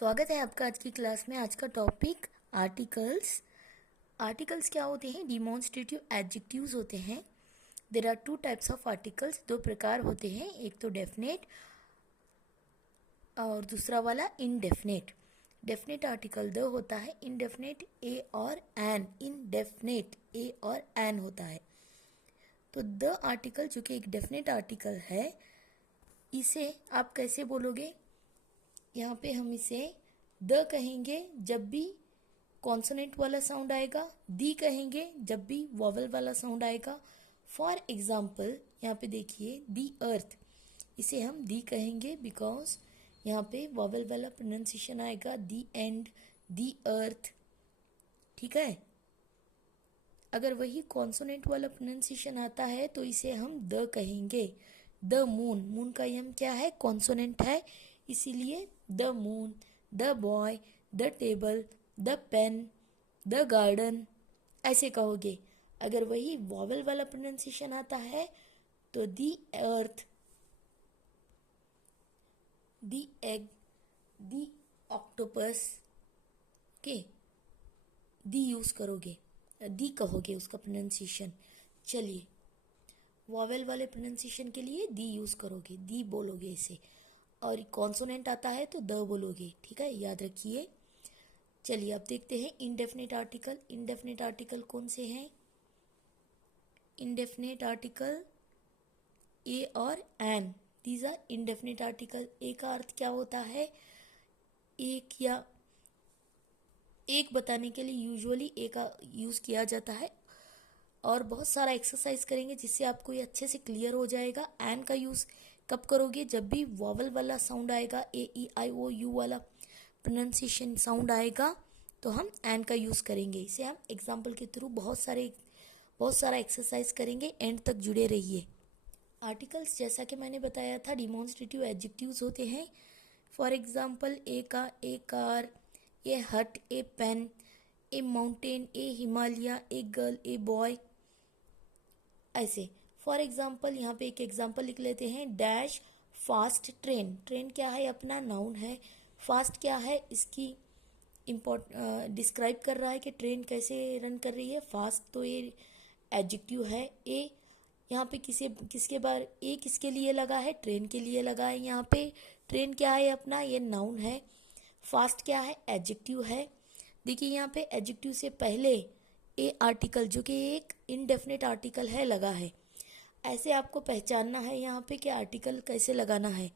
स्वागत है आपका आज की क्लास में। आज का टॉपिक आर्टिकल्स। आर्टिकल्स क्या होते हैं? डिमॉन्स्ट्रेटिव एडजेक्टिव्स होते हैं। There are two types of articles, दो प्रकार होते हैं, एक तो डेफिनेट और दूसरा वाला इनडेफिनेट। डेफिनेट आर्टिकल द होता है, इनडेफिनेट ए और एन। इनडेफिनेट ए और एन होता है। तो द आर्टिकल जो कि एक डेफिनेट आर्टिकल है, इसे आप कैसे बोलोगे? यहाँ पे हम इसे द कहेंगे जब भी कॉन्सोनेंट वाला साउंड आएगा, दी कहेंगे जब भी वॉवल वाला साउंड आएगा। फॉर एग्जाम्पल यहाँ पे देखिए दी अर्थ, इसे हम दी कहेंगे बिकॉज यहाँ पे वॉवल वाला प्रोनाउंसिएशन आएगा, दी एंड, दी अर्थ। ठीक है। अगर वही कॉन्सोनेंट वाला प्रोनाउंसिएशन आता है तो इसे हम द कहेंगे। द मून, मून का यम क्या है? कॉन्सोनेंट है, इसीलिए the moon, the boy, the table, the pen, the garden ऐसे कहोगे। अगर वही वॉवल वाला प्रोनाउंसिएशन आता है तो दी अर्थ, दी एग, दी ऑक्टोपस के दी यूज करोगे, दी कहोगे उसका प्रोनाउंसिएशन। चलिए, वॉवेल वाले प्रोनाउंसिएशन के लिए दी यूज करोगे, दी बोलोगे इसे, और कॉन्सोनेंट आता है तो द बोलोगे। ठीक है, याद रखिए। चलिए अब देखते हैं इनडेफिनेट आर्टिकल। इनडेफिनेट आर्टिकल कौन से हैं? इनडेफिनेट आर्टिकल ए और an, these are indefinite article. A का अर्थ क्या होता है? एक या एक बताने के लिए यूजुअली ए का यूज किया जाता है, और बहुत सारा एक्सरसाइज करेंगे जिससे आपको ये अच्छे से क्लियर हो जाएगा। एन का यूज कब करोगे? जब भी वॉवल वाला साउंड आएगा, ए ई आई ओ यू वाला प्रोनाउंसिएशन साउंड आएगा तो हम एन का यूज करेंगे। इसे हम एग्जाम्पल के थ्रू बहुत सारा एक्सरसाइज करेंगे। एंड तक जुड़े रहिए। आर्टिकल्स जैसा कि मैंने बताया था डिमॉन्स्ट्रेटिव एडजेक्टिव्स होते हैं। फॉर एग्जाम्पल ए का ए car, a hut, a pen, a mountain, a Himalaya, a girl, a boy ऐसे। फॉर एग्जाम्पल यहाँ पे एक एग्जाम्पल लिख लेते हैं, डैश फास्ट ट्रेन। ट्रेन क्या है? अपना नाउन है। फास्ट क्या है? इसकी डिस्क्राइब कर रहा है कि ट्रेन कैसे रन कर रही है। फास्ट तो ये एडजेक्टिव है। ए यहाँ पे किसके बारे, ए किसके लिए लगा है? ट्रेन के लिए लगा है। यहाँ पे ट्रेन क्या है? अपना ये नाउन है। फास्ट क्या है? एडजेक्टिव है। देखिए यहाँ पे एडजेक्टिव से पहले ए आर्टिकल जो कि एक इनडेफिनेट आर्टिकल है लगा है। ऐसे आपको पहचानना है यहाँ पे कि आर्टिकल कैसे लगाना है।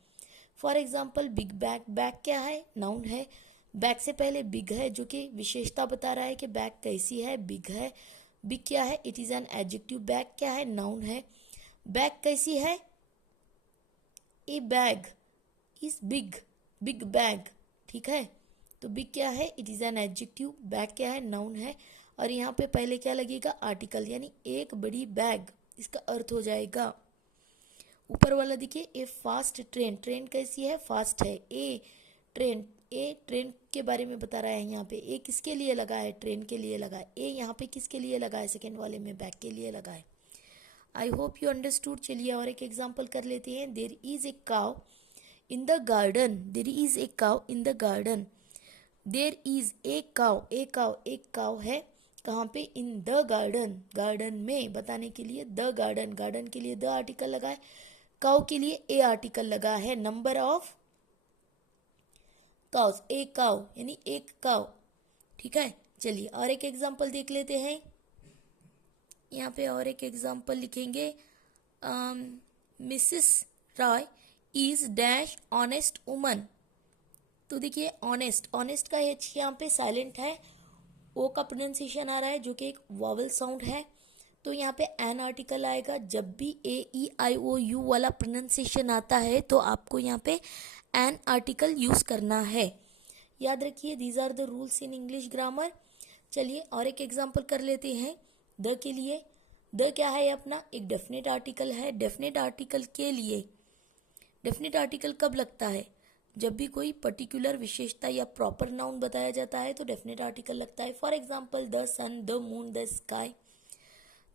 For example big bag, bag क्या है? नाउन है। बैग से पहले बिग है जो कि विशेषता बता रहा है कि बैग कैसी है, बिग है। बिग क्या है? It is an adjective. Bag क्या है? नाउन है। बैग कैसी है? ए bag is big, big bag. ठीक है, तो बिग क्या है? It is an adjective. Bag क्या है? नाउन है। और यहाँ पे पहले क्या लगेगा? आर्टिकल, यानी एक बड़ी बैग, इसका अर्थ हो जाएगा। ऊपर वाला देखिए, ए फास्ट ट्रेन, ट्रेन कैसी है? फास्ट है। ए ट्रेन, ए ट्रेन के बारे में बता रहा है यहाँ पे। ए किसके लिए लगा है? ट्रेन के लिए लगा है। ए यहाँ पे किसके लिए लगा है? सेकेंड वाले में बैग के लिए लगा है। आई होप यू अंडरस्टूड। चलिए और एक एग्जाम्पल कर लेते हैं। There is a cow in the garden, there is a cow in the garden. There is a cow, a cow, एक काउ है कहाँ पे? इन द गार्डन, गार्डन में बताने के लिए द गार्डन, गार्डन के लिए द आर्टिकल लगा है, काउ के लिए ए आर्टिकल लगा है। नंबर ऑफ काउस, एक काउ यानी एक काउ। ठीक है, चलिए और एक एग्जांपल देख लेते हैं। यहाँ पे और एक एग्जांपल लिखेंगे, Mrs Roy is dash honest woman. तो देखिए ऑनेस्ट, ऑनेस्ट का एच यहाँ पे साइलेंट है, ओ का प्रोनाउंसिएशन आ रहा है जो कि एक वॉवल साउंड है, तो यहाँ पे एन आर्टिकल आएगा। जब भी ए ई आई ओ यू वाला प्रोनाउंसिएशन आता है तो आपको यहाँ पे एन आर्टिकल यूज करना है। याद रखिए, these are the rules in English grammar. चलिए और एक एग्जांपल कर लेते हैं द के लिए। द क्या है? अपना एक डेफिनेट आर्टिकल है। डेफिनेट आर्टिकल के लिए, डेफिनेट आर्टिकल कब लगता है? जब भी कोई पर्टिकुलर विशेषता या प्रॉपर नाउन बताया जाता है तो डेफिनेट आर्टिकल लगता है। For example the sun, the moon, the sky,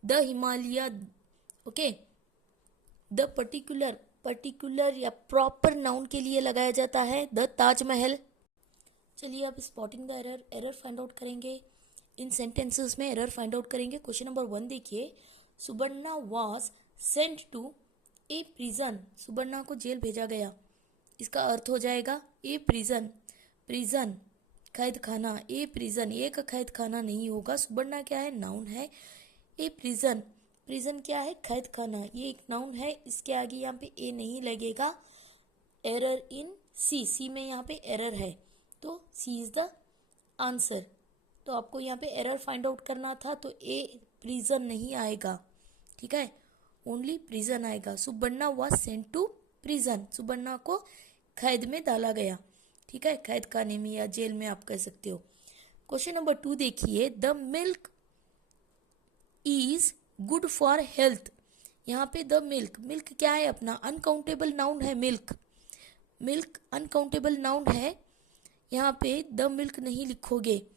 the Himalaya. Okay, the particular या प्रॉपर नाउन के लिए लगाया जाता है द ताजमहल। चलिए अब spotting the error, error find out करेंगे। इन सेंटेंसेस में एरर फाइंड आउट करेंगे। क्वेश्चन नंबर 1 देखिए, Suparna was sent to a prison. Suparna को जेल भेजा गया। इसका अर्थ हो जाएगा ए प्रिजन, प्रिजन कैद खाना, ए प्रिजन, ए का कैद खाना नहीं होगा। सुबर्णा क्या है, नाउन है। ए प्रिजन, प्रिजन क्या है, कैद खाना, ये एक नाउन है। इसके आगे यहाँ पे ए नहीं लगेगा। एरर इन सी, सी में यहाँ पे एरर है तो सी इज द आंसर। तो आपको यहाँ पे एरर फाइंड आउट करना था तो ए प्रिजन नहीं आएगा, ठीक है, ओनली प्रिजन आएगा। Suparna was sent to prison, Suparna को कैद में डाला गया, ठीक है, कैद खाने में या जेल में आप कह सकते हो। क्वेश्चन नंबर 2 देखिए, the milk is good for health. यहाँ पे द मिल्क, मिल्क क्या है अपना, अनकाउंटेबल नाउन है मिल्क, मिल्क अनकाउंटेबल नाउन है। यहाँ पे द मिल्क नहीं लिखोगे,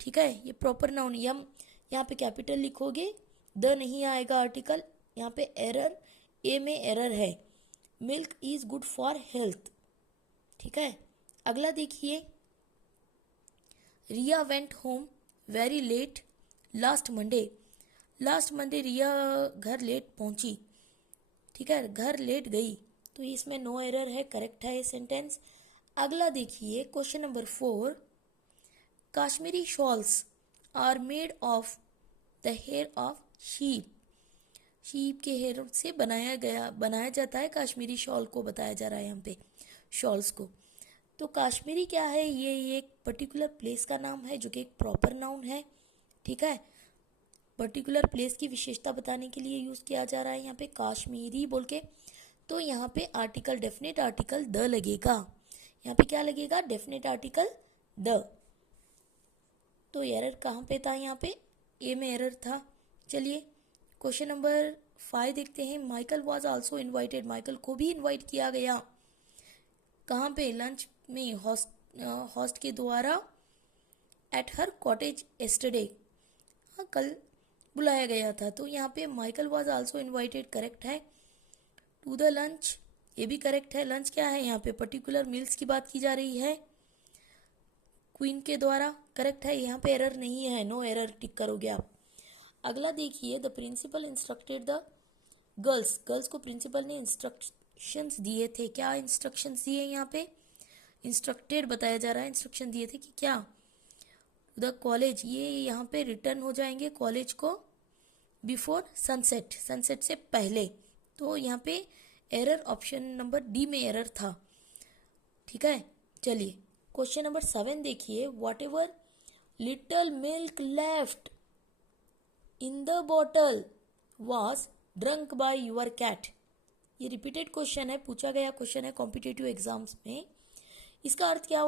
ठीक है, ये प्रॉपर नाउन। यहाँ पे कैपिटल लिखोगे, द नहीं आएगा आर्टिकल। यहाँ पे एरर, ए में एरर है, milk is good for health, ठीक है। अगला देखिए, Riya went home very late last Monday. Last Monday Riya घर लेट पहुंची, ठीक है, घर लेट गई, तो इसमें नो एरर है, करेक्ट है ये सेंटेंस। अगला देखिए question number 4, Kashmiri shawls are made of the hair of sheep. Sheep के हेयर से बनाया जाता है काश्मीरी शॉल को, बताया जा रहा है यहाँ पे शॉल्स को। तो काश्मीरी क्या है, ये एक पर्टिकुलर प्लेस का नाम है जो कि एक प्रॉपर नाउन है, ठीक है। पर्टिकुलर प्लेस की विशेषता बताने के लिए यूज किया जा रहा है यहाँ पे काश्मीरी बोल के। तो यहाँ पे आर्टिकल, डेफिनेट आर्टिकल द लगेगा। यहाँ पे क्या लगेगा, डेफिनेट आर्टिकल द। तो एरर कहाँ पे था, यहाँ पे ए में एरर था। चलिए क्वेश्चन नंबर 5 देखते हैं, Michael was also invited. Michael को भी इन्वाइट किया गया, कहाँ पे, लंच में, होस्ट के द्वारा, एट हर कॉटेज एस्टरडे, हाँ कल बुलाया गया था। तो यहाँ पे Michael was also invited correct है। टू द लंच, ये भी करेक्ट है। लंच क्या है, यहाँ पे पर्टिकुलर मील्स की बात की जा रही है, क्वीन के द्वारा, करेक्ट है। यहाँ पे एरर नहीं है, नो एरर टिक करोगे आप। अगला देखिए, the principal instructed the girls. Girls को प्रिंसिपल ने इंस्ट्रक्शंस दिए थे। क्या इंस्ट्रक्शंस दिए, यहाँ पे इंस्ट्रक्टेड बताया जा रहा है, इंस्ट्रक्शन दिए थे कि क्या, द कॉलेज, ये यहाँ पे रिटर्न हो जाएंगे कॉलेज को, बिफोर सनसेट, सनसेट से पहले। तो यहाँ पे एरर ऑप्शन नंबर डी में एरर था, ठीक है। चलिए क्वेश्चन नंबर 7 देखिए, whatever little milk left in the bottle was drunk by your cat. ये रिपीटेड क्वेश्चन है, पूछा गया क्वेश्चन है कॉम्पिटिटिव एग्जाम्स में। इसका अर्थ क्या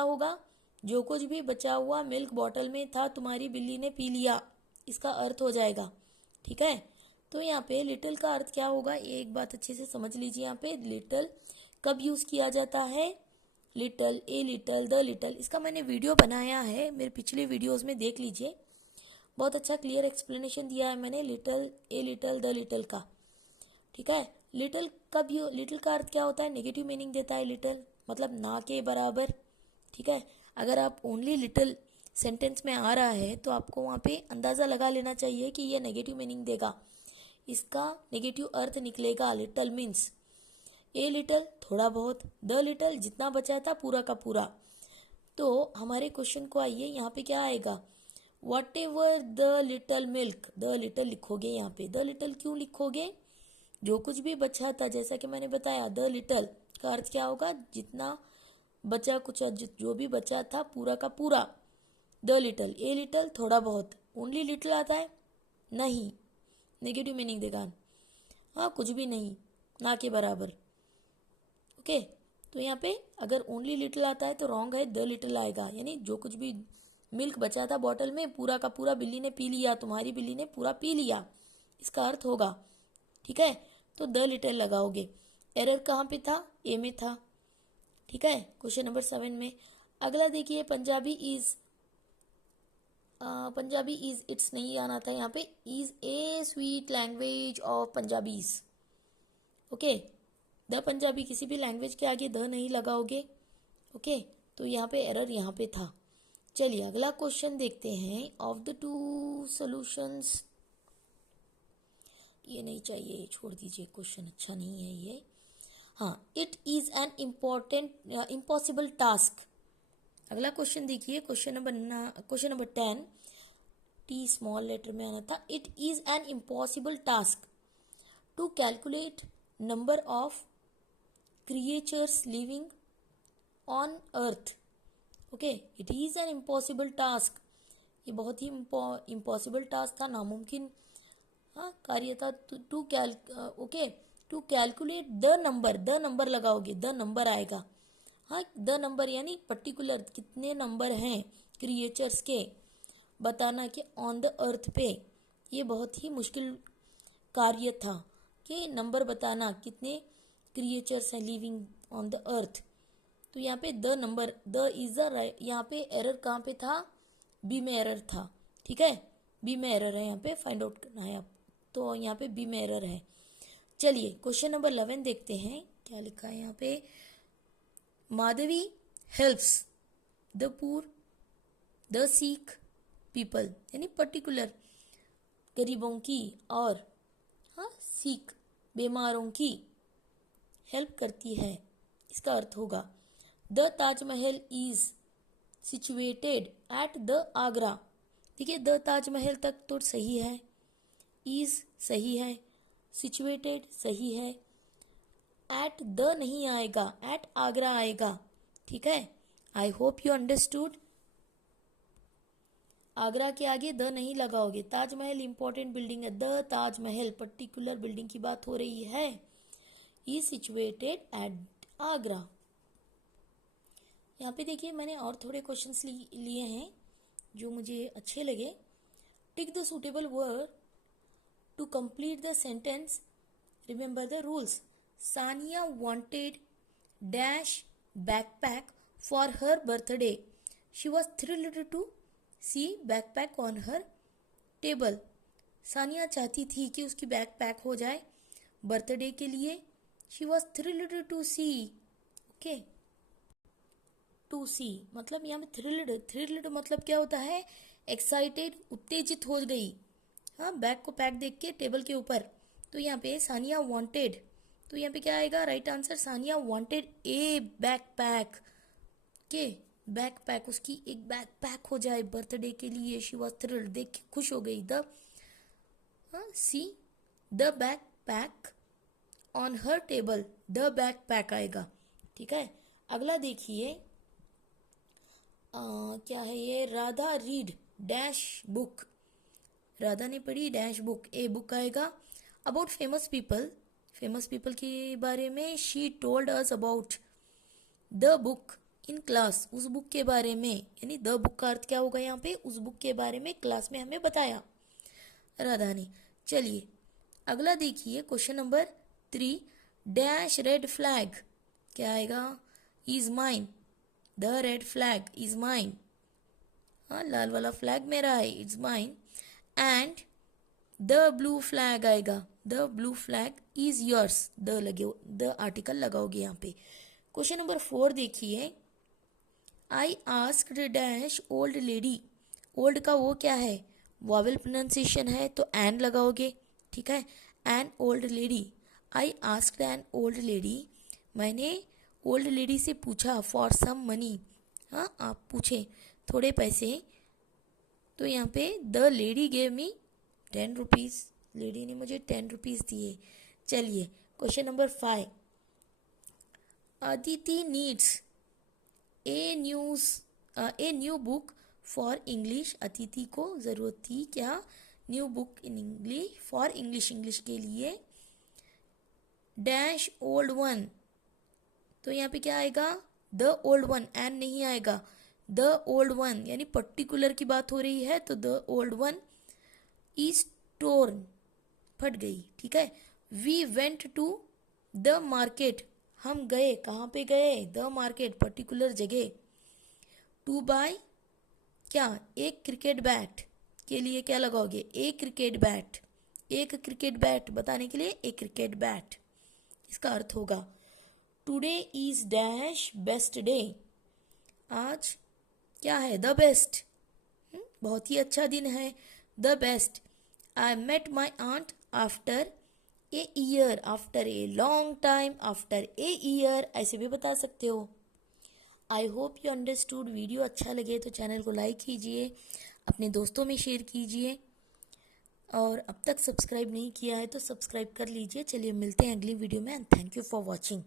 होगा, जो कुछ भी बचा हुआ मिल्क बॉटल में था तुम्हारी बिल्ली ने पी लिया, इसका अर्थ हो जाएगा, ठीक है। तो यहाँ पे लिटिल का अर्थ क्या होगा, एक बात अच्छे से समझ लीजिए। यहाँ पे लिटिल कब यूज किया जाता है, little, a little, the little, इसका मैंने वीडियो बनाया है, मेरे पिछले वीडियोस में देख लीजिए, बहुत अच्छा क्लियर एक्सप्लेनेशन दिया है मैंने little, a little, the little का, ठीक है। लिटिल कब लिटिल का अर्थ क्या होता है, नेगेटिव मीनिंग देता है लिटिल, मतलब ना के बराबर, ठीक है। अगर आप ओनली लिटिल सेंटेंस में आ रहा है तो आपको वहाँ पे अंदाज़ा लगा लेना चाहिए कि ये नेगेटिव मीनिंग देगा, इसका नेगेटिव अर्थ निकलेगा। लिटिल मीन्स ए लिटिल थोड़ा बहुत, द लिटिल जितना बचा था पूरा का पूरा। तो हमारे क्वेश्चन को आइए, यहाँ पे क्या आएगा, what ever the little milk, the little लिखोगे यहाँ पे। द लिटिल क्यों लिखोगे, जो कुछ भी बचा था, जैसा कि मैंने बताया, द लिटिल का अर्थ क्या होगा, जितना बचा कुछ, जो भी बचा था पूरा का पूरा। द लिटिल, ए लिटिल थोड़ा बहुत, ओनली लिटिल आता है नहीं, नेगेटिव मीनिंग देगा, हाँ कुछ भी नहीं, ना के बराबर, ओके। तो यहाँ पे अगर ओनली लिटिल आता है तो रॉन्ग है, द लिटिल आएगा, यानी जो कुछ भी मिल्क बचा था बॉटल में पूरा का पूरा बिल्ली ने पी लिया, तुम्हारी बिल्ली ने पूरा पी लिया, इसका अर्थ होगा, ठीक है। तो द लिटिल लगाओगे। एरर कहाँ पे था, ए में था, ठीक है, क्वेश्चन नंबर 7 में। अगला देखिए, पंजाबी इज इट्स नहीं आना था यहाँ पे, is a sweet language of Punjabis, okay. The Punjabi, किसी भी लैंग्वेज के आगे द नहीं लगाओगे, ओके। तो यहाँ पे एरर यहाँ पे था। चलिए अगला क्वेश्चन देखते हैं। ऑफ द टू सॉल्यूशंस, ये नहीं चाहिए, छोड़ दीजिए, क्वेश्चन अच्छा नहीं है ये। हाँ, it is an important impossible task. अगला क्वेश्चन देखिए, question number 10, T small letter में आना था। It is an impossible task to calculate number of creatures living on earth. Okay, it is an impossible task, ये बहुत ही impossible task था, नामुमकिन कार्य था। टू कैलकुलेट द नंबर लगाओगे, द नंबर आएगा। हाँ, द नंबर यानी पर्टिकुलर कितने नंबर हैं क्रिएचर्स के, बताना कि ऑन द अर्थ पे। ये बहुत ही मुश्किल कार्य था कि नंबर बताना कितने क्रिएचर्स हैं लिविंग ऑन द अर्थ। तो यहाँ पे the number, the is the right, यहाँ पे एरर कहाँ पे था, बी में एरर था। ठीक है, बी में एरर है, यहाँ पे फाइंड आउट करना है आप, तो यहाँ पे बी में एरर है। चलिए क्वेश्चन नंबर 11 देखते हैं, क्या लिखा है यहाँ पे। Madhavi helps the poor, the sick people, यानी पर्टिकुलर गरीबों की और सिक बीमारों की हेल्प करती है, इसका अर्थ होगा the Taj Mahal is situated at the Agra. देखिए द ताजमहल तक तो सही है, इज सही है, सिचुएटेड सही है, एट द नहीं आएगा, एट आगरा आएगा। ठीक है, आई होप यू अंडरस्टूड। आगरा के आगे द नहीं लगाओगे। ताजमहल इंपॉर्टेंट बिल्डिंग है, द ताजमहल पर्टिकुलर बिल्डिंग की बात हो रही है, इज सिचुएटेड एट आगरा। यहाँ पे देखिए मैंने और थोड़े क्वेश्चंस लिए हैं जो मुझे अच्छे लगे। Tick the suitable word to complete the sentence, remember the rules. Sania wanted dash backpack for her birthday, she was thrilled to see backpack on her table. Sania चाहती थी कि उसकी बैकपैक हो जाए बर्थडे के लिए, she was thrilled to see. Okay, to see मतलब यहाँ पे थ्रिल्ड मतलब क्या होता है, एक्साइटेड, उत्तेजित हो गई। हाँ, बैग को पैक देख के टेबल के ऊपर। तो यहाँ पे सानिया वांटेड, तो यहाँ पे क्या आएगा राइट आंसर, सानिया वांटेड ए बैकपैक के, बैकपैक उसकी एक बैकपैक हो जाए बर्थडे के लिए, शी वॉज थ्रिल्ड, देख के खुश हो गई। The see the backpack on her table, the backpack आएगा। ठीक है, अगला देखिए क्या है ये, Radha read dash book, Radha ने पढ़ी डैश बुक, ए बुक आएगा। अबाउट फेमस पीपल के बारे में, she told us about the book in class, उस बुक के बारे में, यानी द बुक का अर्थ क्या होगा यहाँ पे, उस बुक के बारे में क्लास में हमें बताया राधा ने। चलिए अगला देखिए question number 3, dash red flag, क्या आएगा, is mine, the red flag is mine, हाँ लाल वाला फ्लैग मेरा है, is mine. And the blue flag आएगा, the blue flag is yours, the article लगाओगे यहाँ पे। क्वेश्चन नंबर 4 देखिए, I asked dash old lady, old का वो क्या है, वॉवेल प्रोनाउंसिएशन है तो एन लगाओगे। ठीक है, an old lady, I asked an old lady, मैंने ओल्ड लेडी से पूछा, फॉर सम मनी, हाँ आप पूछे थोड़े पैसे, तो यहाँ पे the lady gave me 10 rupees, lady ने मुझे 10 रुपीज़ दिए। चलिए question number 5, Aditi needs a new book for English, Aditi को ज़रूरत थी क्या, new book in English, for English के लिए। डैश ओल्ड वन, तो यहाँ पे क्या आएगा, द ओल्ड वन, एन नहीं आएगा, द ओल्ड वन यानी पर्टिकुलर की बात हो रही है, तो the old one is torn, फट गई। ठीक है, we went to the market, हम गए, कहाँ पे गए, द मार्केट पर्टिकुलर जगह। टू बाय क्या, एक क्रिकेट बैट के लिए क्या लगाओगे, एक क्रिकेट बैट, एक क्रिकेट बैट बताने के लिए एक क्रिकेट बैट, इसका अर्थ होगा today is dash best day, आज क्या है? द बेस्ट, बहुत ही अच्छा दिन है। The best, I met my aunt after a year, after a long time, after a year, ऐसे भी बता सकते हो। I hope you understood. Video अच्छा लगे तो चैनल को लाइक कीजिए, अपने दोस्तों में शेयर कीजिए, और अब तक सब्सक्राइब नहीं किया है तो सब्सक्राइब कर लीजिए। चलिए मिलते हैं अगली वीडियो में, and thank you for watching.